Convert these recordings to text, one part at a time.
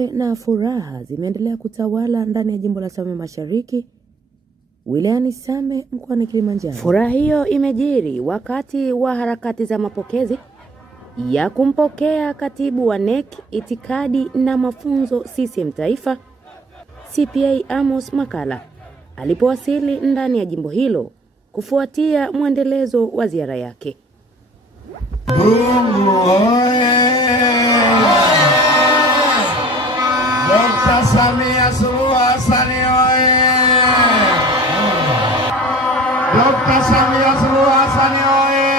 Shangwe na furaha zimeendelea kutawala ndani ya jimbo la Same Mashariki, wilayani Same, mkoani Kilimanjaro. Furaha hiyo imejiri wakati wa harakati za mapokezi ya kumpokea katibu wa NEC itikadi na mafunzo CCM Taifa, CPA Amos Makalla, alipowasili ndani ya jimbo hilo kufuatia mwendelezo wa ziara yake. Dr. Samia Suluhu Hassan oye! Dr. Samia Suluhu Hassan oye!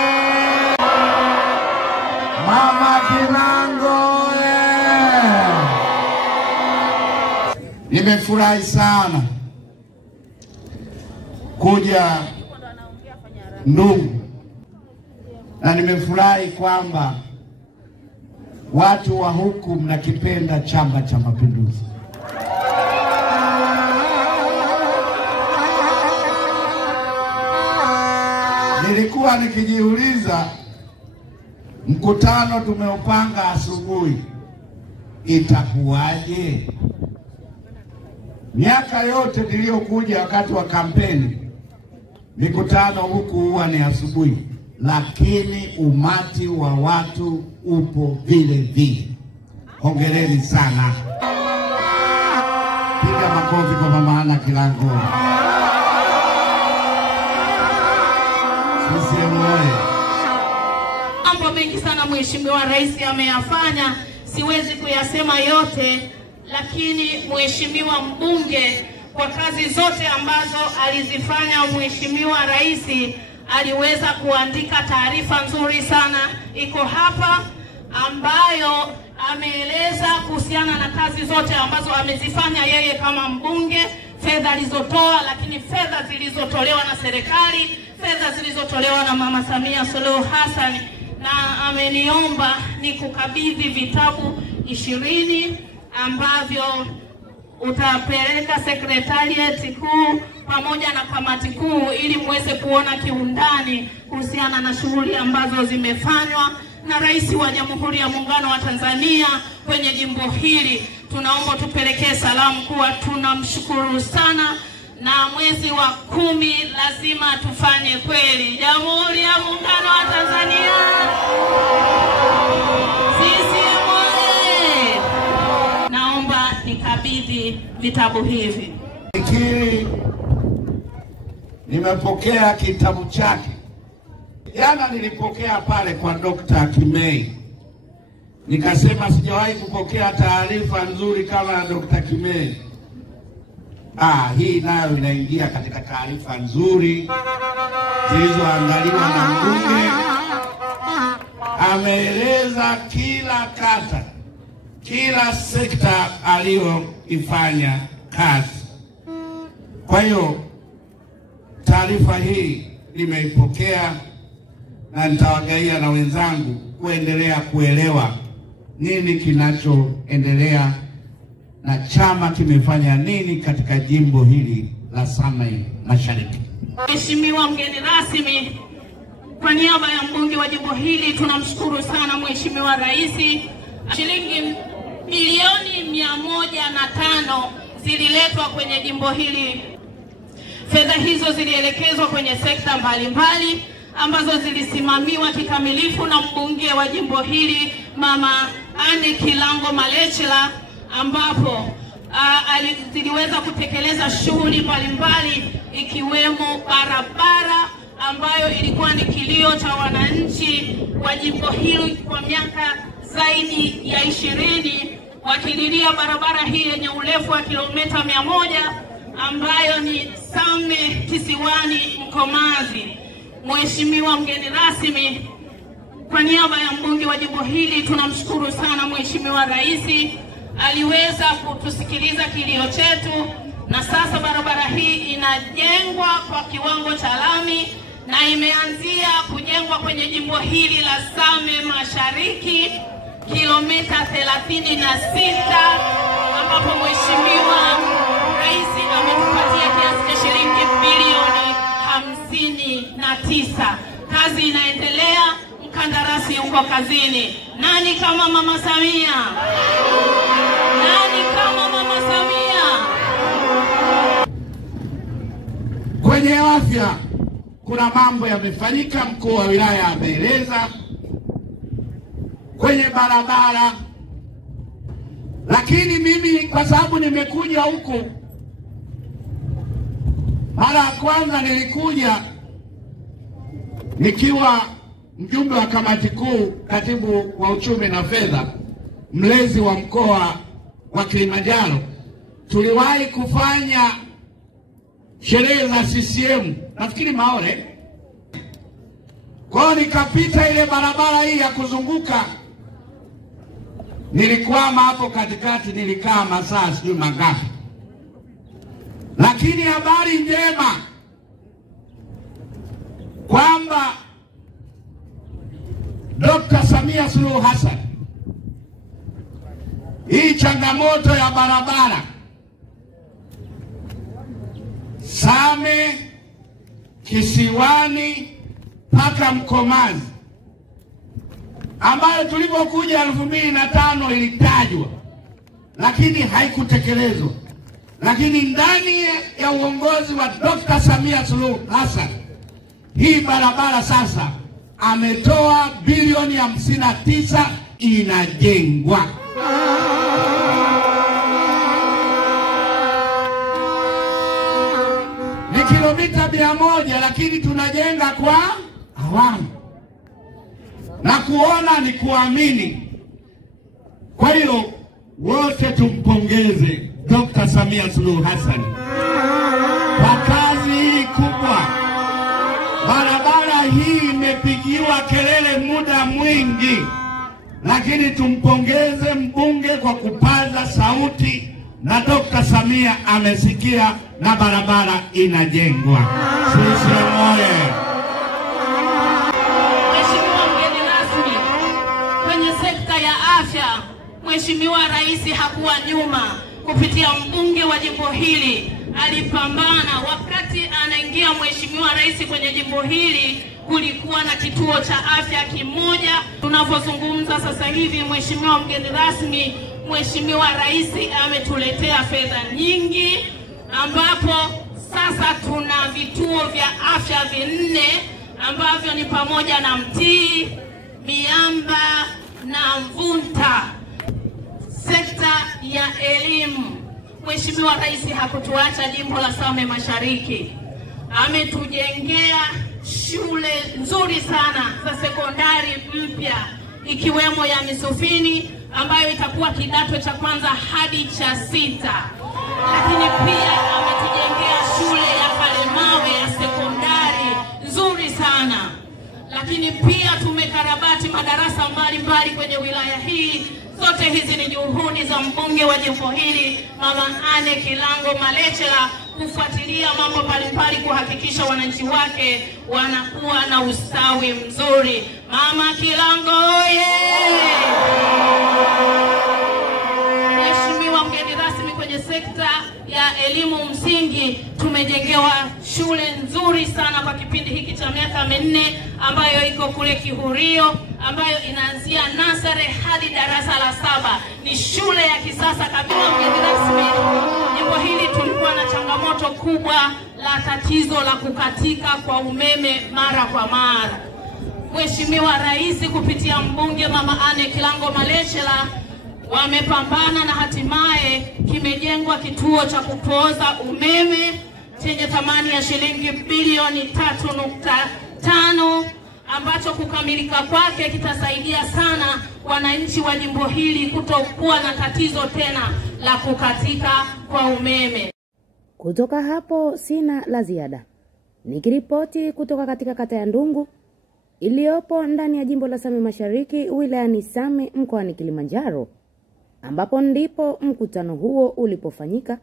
Mama Kinango oye! Nimefurahi sana kuja ndugu, na nimefurahi kwamba watu wa huku mnakipenda Chama cha Mapinduzi. Nilikuwa nikijiuliza, mkutano tumeupanga asubuhi, itakuwaje? Miaka yote niliyokuja wakati wa kampeni, mikutano huku huwa ni asubuhi, lakini umati wa watu upo vile vile. Hongereni sana. Piga makofi kwa Mama Ana Kilango. Mambo mengi sana Mheshimiwa Rais ameyafanya, siwezi kuyasema yote, lakini Mheshimiwa mbunge kwa kazi zote ambazo alizifanya Mheshimiwa Rais aliweza kuandika taarifa nzuri sana iko hapa ambayo ameeleza kuhusiana na kazi zote ambazo amezifanya yeye kama mbunge, fedha alizotoa, lakini fedha zilizotolewa na serikali, fedha zilizotolewa na Mama Samia Suluhu Hassan, na ameniomba nikukabidhi vitabu 20 ambavyo utapeleka Secretariat kuu pamoja na kamati kuu ili muweze kuona kiundani kuhusiana na shughuli ambazo zimefanywa na Rais wa Jamhuri ya Muungano wa Tanzania kwenye jimbo hili. Tunaomba tupelekee salamu kuwa tunamshukuru sana, na mwezi wa 10 lazima tufanye kweli. Jamhuri ya Muungano wa Tanzania. Sisi moye. Naomba nikabidhi vitabu hivi. Nikiri nimepokea kitabu chake. Jana nilipokea pale kwa Dr. Kimei. Nikasema sijawahi kupokea taarifa nzuri kama ya Dr. Kimei. Hii nayo inaingia katika taarifa nzuri zilizoandaliwa na mbunge. Ameeleza kila kata, kila sekta aliyoifanya kazi. Kwa hiyo taarifa hii nimeipokea na nitawagaia na wenzangu kuendelea kuelewa nini kinachoendelea na chama kimefanya nini katika jimbo hili la Same Mashariki. Mheshimiwa mgeni rasmi, kwa niaba ya mbunge wa jimbo hili tunamshukuru sana Mheshimiwa Rais. Shilingi milioni 105 zililetwa kwenye jimbo hili. Fedha hizo zilielekezwa kwenye sekta mbalimbali ambazo zilisimamiwa kikamilifu na mbunge wa jimbo hili Mama Ana Kilango Malechela, ambapo ziliweza kutekeleza shughuli mbalimbali ikiwemo barabara ambayo ilikuwa ni kilio cha wananchi wa jimbo hili kwa miaka zaidi ya 20, wakililia barabara hii yenye urefu wa kilomita 100 ambayo ni Same Kisiwani Mkomazi. Mheshimiwa mgeni rasmi, kwa niaba ya mbunge wa jimbo hili tunamshukuru sana Mheshimiwa Rais, aliweza kutusikiliza kilio chetu, na sasa barabara hii inajengwa kwa kiwango cha lami na imeanzia kujengwa kwenye jimbo hili la Same Mashariki kilomita 36, ambapo Mheshimiwa Rais ametupatia kiasi cha shilingi bilioni 59. Kazi inaendelea, mkandarasi uko kazini. Nani kama Mama Samia? Nani afya kuna mambo yamefanyika, mkuu wa wilaya ameeleza kwenye barabara. Lakini mimi kwa sababu nimekuja huku mara ya kwanza, nilikuja nikiwa mjumbe wa kamati kuu, katibu wa uchumi na fedha, mlezi wa mkoa wa Kilimanjaro. Tuliwahi kufanya sherehe za CCM, nafikiri Maole. Kwa hiyo nikapita ile barabara hii ya kuzunguka, nilikwama hapo katikati, nilikaa masaa sijui mangapi. Lakini habari njema kwamba Dr. Samia Suluhu Hassan, hii changamoto ya barabara Same, Kisiwani mpaka Mkomazi, ambayo tulipokuja 2005 ilitajwa lakini haikutekelezwa. Lakini ndani ya uongozi wa Dr. Samia Suluhu Hassan, hii barabara sasa ametoa bilioni 59 inajengwa. Ni kilomita 100, lakini tunajenga kwa awamu. Na kuona ni kuamini. Kwa hiyo wote tumpongeze Dr. Samia Suluhu Hassan kwa kazi kubwa. Barabara hii imepigiwa kelele muda mwingi, lakini tumpongeze mbunge kwa kupaza sauti, na Dr. Samia amesikia na barabara inajengwa. Sisi moye. Mheshimiwa mgeni rasmi, kwenye sekta ya afya, Mheshimiwa Rais hakuwa nyuma. Kupitia mbunge wa jimbo hili alipambana. Wakati anaingia Mheshimiwa Rais kwenye jimbo hili, kulikuwa na kituo cha afya kimoja. Tunavyozungumza sasa hivi, Mheshimiwa mgeni rasmi, Mheshimiwa Rais ametuletea fedha nyingi, ambapo sasa tuna vituo vya afya 4 ambavyo ni pamoja na Mtii, Miamba na Mvunta. Sekta ya elimu, Mheshimiwa Rais hakutuacha jimbo la Same Mashariki. Ametujengea shule nzuri sana za sekondari mpya, ikiwemo ya Misufini ambayo itakuwa kidato cha kwanza hadi cha 6. Lakini pia ametujengea shule ya Kalemawe ya sekondari nzuri sana. Lakini pia tumekarabati madarasa mbalimbali kwenye wilaya hii. Zote hizi ni juhudi za mbunge wa jimbo hili Mama Anne Kilango Malechela, kufuatilia mambo mbalimbali kuhakikisha wananchi wake wanakuwa na ustawi mzuri. Mama Kilango oye! Mheshimiwa mgeni rasmi, kwenye sekta ya elimu msingi tumejengewa shule nzuri sana kwa kipindi hiki cha miaka 4 ambayo iko kule Kihurio, ambayo inaanzia nasare hadi darasa la 7. Ni shule ya kisasa kabisa. Mgeni rasmi, jimbo hili tulikuwa na changamoto kubwa la tatizo la kukatika kwa umeme mara kwa mara. Mheshimiwa Rais kupitia mbunge Mama Anne Kilango Malechela wamepambana na hatimaye kimejengwa kituo cha kupooza umeme chenye thamani ya shilingi bilioni 3.5, ambacho kukamilika kwake kitasaidia sana wananchi wa jimbo hili kutokuwa na tatizo tena la kukatika kwa umeme. Kutoka hapo sina la ziada. Nikiripoti kutoka katika kata ya Ndungu iliyopo ndani ya jimbo la Same Mashariki, wilayani Same, mkoani Kilimanjaro, ambapo ndipo mkutano huo ulipofanyika.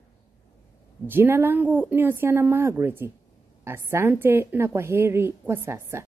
Jina langu ni Osiana Margaret. Asante na kwaheri kwa sasa.